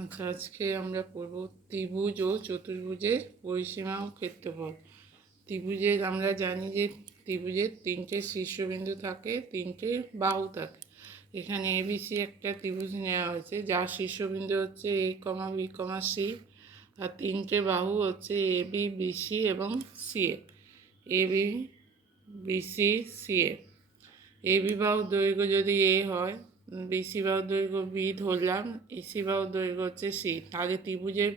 আচ্ছা, আজকে আমরা পড়ব ত্রিভুজ ও চতুর্ভুজের পরিসীমা ও ক্ষেত্রফল। ত্রিভুজের আমরা জানি যে ত্রিভুজের তিনটে শীর্ষবিন্দু থাকে, তিনটে বাহু থাকে। এখানে এবিসি একটা ত্রিভুজ নেওয়া হয়েছে, যার শীর্ষবিন্দু হচ্ছে এ কমা বি কমা সি, আর তিনটে বাহু হচ্ছে এ বি বিসি এবং CA. A B BC CA. A B বাহুর দৈর্ঘ্য যদি এ হয়, বিসি বাহুর দৈর্ঘ্য বি ধরলাম, এসি বাহুর দৈর্ঘ্য হচ্ছে সি, তাহলে ত্রিভুজের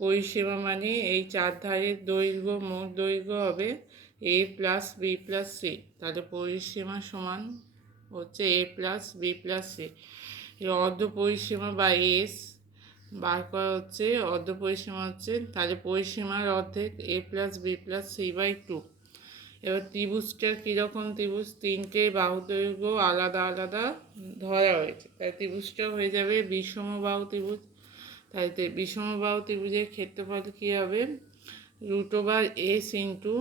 পরিসীমা মানে এই চার ধারের দৈর্ঘ্য, মোট দৈর্ঘ্য হবে এ প্লাস বি প্লাস সি। তাহলে পরিসীমা সমান হচ্ছে এ প্লাস বি প্লাস সি। অর্ধ পরিসীমা বা এস বার করা হচ্ছে, অর্ধ পরিসীমা হচ্ছে, তাহলে পরিসীমার অর্ধেক A plus B plus C by two. এবার ত্রিভুজটা কীরকম ত্রিভুজ, তিনটে বাহু দৈর্ঘ্য আলাদা আলাদা ধরা হয়েছে, তাই ত্রিভুজটা হয়ে যাবে বিষমবাহু ত্রিভুজ। তাই বিষমবাহু ত্রিভুজের ক্ষেত্রফল কী হবে, √(s into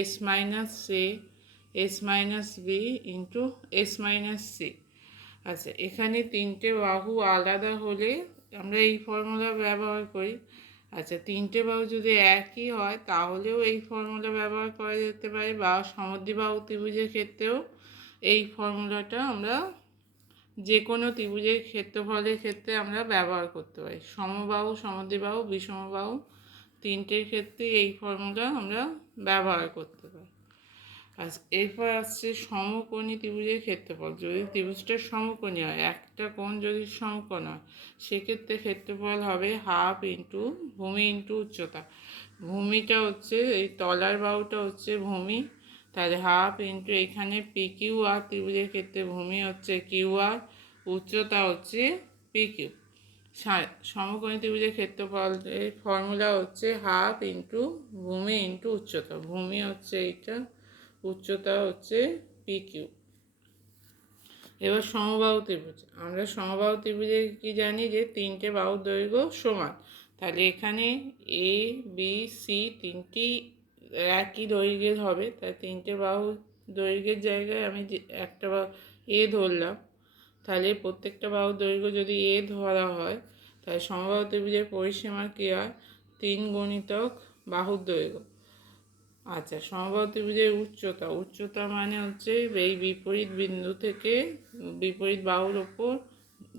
S minus A S minus B into S minus C. আচ্ছা, এখানে তিনটে বাহু আলাদা হলে আমরা এই ফর্মুলা ব্যবহার করি। আচ্ছা, তিনটে বাহু যদি একই হয় তাহলেও এই ফর্মুলা ব্যবহার করা যেতে পারে, বা সমদ্বিবাহু ত্রিভুজের ক্ষেত্রেও এই ফর্মুলাটা আমরা যে কোনো ত্রিভুজের ক্ষেত্রফলের ক্ষেত্রে আমরা ব্যবহার করতে পারি। সমবাহু, সমদ্বিবাহু, বিষমবাহু তিনটের ক্ষেত্রে এই ফর্মুলা আমরা ব্যবহার করতে পারি। আচ্ছা, এরপর আসছে সমকোণী ত্রিভুজের ক্ষেত্রফল। যদি ত্রিভুজটা সমকোণী হয়, একটা কোণ যদি সমকোণ হয়, সেক্ষেত্রে ক্ষেত্রফল হবে হাফ ইন্টু ভূমি ইন্টু উচ্চতা। ভূমিটা হচ্ছে এই তলার বাহুটা হচ্ছে ভূমি, তাহলে হাফ ইন্টু এখানে পি কিউ আর, ত্রিভুজের ক্ষেত্রে ভূমি হচ্ছে কিউ আর, উচ্চতা হচ্ছে পি কিউ। সমকোণী ত্রিভুজের ক্ষেত্রফলের ফর্মুলা হচ্ছে হাফ ইন্টু ভূমি ইন্টু উচ্চতা। ভূমি হচ্ছে এইটা, উচ্চতা হচ্ছে পি কিউ। এবার সমবাহু ত্রিভুজ, আমরা সমবাহু ত্রিভুজে কি জানি যে তিনটে বাহুর দৈর্ঘ্য সমান। তাহলে এখানে এ বি সি তিনটি একই দৈর্ঘ্যের হবে, তাই তিনটে বাহু দৈর্ঘ্যের জায়গায় আমি একটা এ ধরলাম। তাহলে প্রত্যেকটা বাহুর দৈর্ঘ্য যদি এ ধরা হয়, তাহলে সমবাহু ত্রিভুজের পরিসীমা কী হয়, 3 গুণিতক বাহুর দৈর্ঘ্য। আচ্ছা, সমবাহু ত্রিভুজের উচ্চতা মানে হচ্ছে এই বিপরীত বিন্দু থেকে বিপরীত বাহুর ওপর,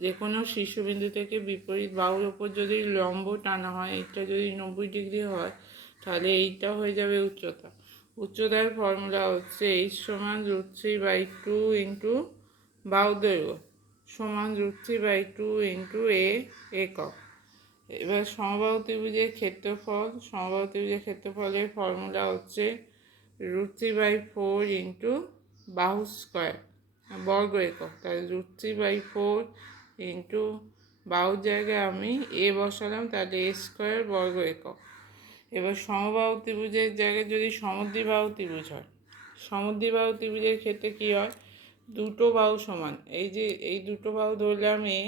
যে কোনো শীর্ষবিন্দু থেকে বিপরীত বাহুর ওপর যদি লম্ব টানা হয়, এটা যদি 90 ডিগ্রি হয়, তাহলে এইটা হয়ে যাবে উচ্চতা। উচ্চতার ফর্মুলা হচ্ছে এইচ সমান √3/2 ইন্টু বাহু দৈর্ঘ্য সমান √3/2 ইন্টু একক। এবার সমবাহু ত্রিভুজের ক্ষেত্রফলের ফর্মুলা হচ্ছে √3/4 ইন্টু বাহু স্কোয়ার বর্গ একক। তাহলে √3/4 ইন্টু বাহুর জায়গায় আমি এ বসালাম, তাহলে এ স্কোয়ার বর্গ একক। এবার সমবাহু ত্রিভুজের জায়গায় যদি সমদ্বিবাহু ত্রিভুজ হয়, সমদ্বিবাহু ত্রিভুজের ক্ষেত্রে কী হয়, দুটো বাহু সমান, এই যে এই দুটো বাহু ধরলাম এ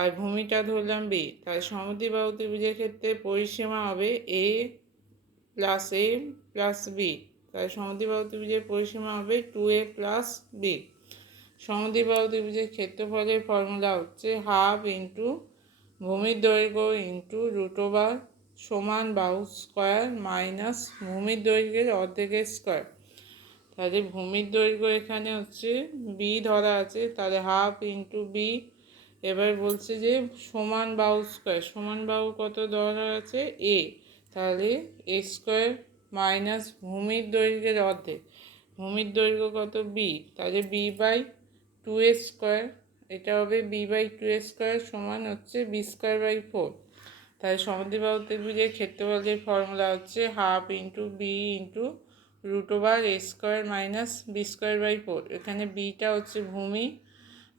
আর ভূমিটা ধরলাম বি, তাই সমদ্বিবাহু ত্রিভুজের ক্ষেত্রে পরিসীমা হবে এ প্লাস বি, তাই সমদ্বিবাহু ত্রিভুজের পরিসীমা হবে 2a প্লাস বি। সমদ্বিবাহু ত্রিভুজের ক্ষেত্রফলের ফর্মুলা হচ্ছে হাফ ইন্টু ভূমির দৈর্ঘ্য ইন্টু √, সমান বাহু স্কোয়ার মাইনাস ভূমির দৈর্ঘ্যের অর্ধেকের স্কোয়ার। তাহলে ভূমির দৈর্ঘ্য এখানে হচ্ছে বি ধরা আছে, তাহলে হাফ ইন্টু বি। এবার বলছে যে সমান বাহু স্কোয়ার, সমান বাহু কত ধরা আছে এ, তাহলে এ স্কোয়ার মাইনাস ভূমির দৈর্ঘ্যের অর্ধেক, ভূমির দৈর্ঘ্য কত বি, তাহলে b/2a স্কোয়ার, এটা হবে b/2a স্কোয়ার সমান হচ্ছে b²/4। তাহলে সমদ্বিবাহু ত্রিভুজের ক্ষেত্রফলের ফর্মুলা হচ্ছে half into B into √a square minus b²/4। এখানে বিটা হচ্ছে ভূমি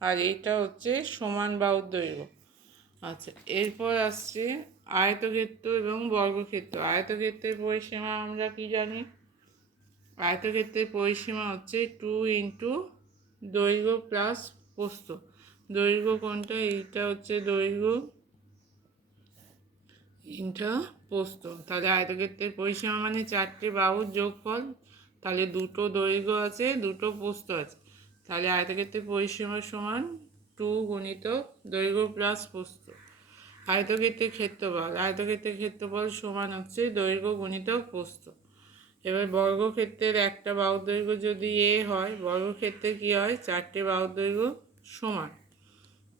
আর এটা হচ্ছে সমান বাহুর দৈর্ঘ্য। আচ্ছা, এরপর আসছে আয়তক্ষেত্র এবং বর্গক্ষেত্র। আয়তক্ষেত্রের পরিসীমা আমরা কি জানি, আয়তক্ষেত্রের পরিসীমা হচ্ছে 2 ইন্টু দৈর্ঘ্য প্লাস প্রস্থ। দৈর্ঘ্য কোনটা, এইটা হচ্ছে দৈর্ঘ্য, এটা প্রস্থ। তাহলে আয়তক্ষেত্রের পরিসীমা মানে চারটে বাহুর যোগফল, তাহলে দুটো দৈর্ঘ্য আছে দুটো প্রস্থ আছে, তাহলে আয়তক্ষেত্রের পরিসীমা সমান 2 গুণিতক দৈর্ঘ্য প্লাস প্রস্থ। আয়তক্ষেত্রের ক্ষেত্রফল সমান হচ্ছে দৈর্ঘ্য গুণিতক প্রস্থ। এবার বর্গক্ষেত্রের একটা বাহুর দৈর্ঘ্য যদি এ হয়, বর্গক্ষেত্রে কী হয়, 4টে বাহুর দৈর্ঘ্য সমান।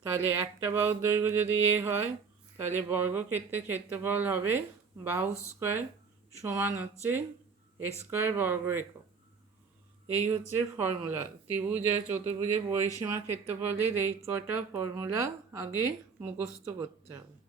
তাহলে একটা বাহুর দৈর্ঘ্য যদি এ হয়, তাহলে বর্গক্ষেত্রের ক্ষেত্রফল হবে বাহু স্কোয়ার সমান হচ্ছে এ স্কোয়ার বর্গ একক। এই হচ্ছে ফর্মুলা। ত্রিভুজ আর চতুর্ভুজের পরিসীমার ক্ষেত্রফলের এই কটা ফর্মুলা আগে মুখস্থ করতে হবে।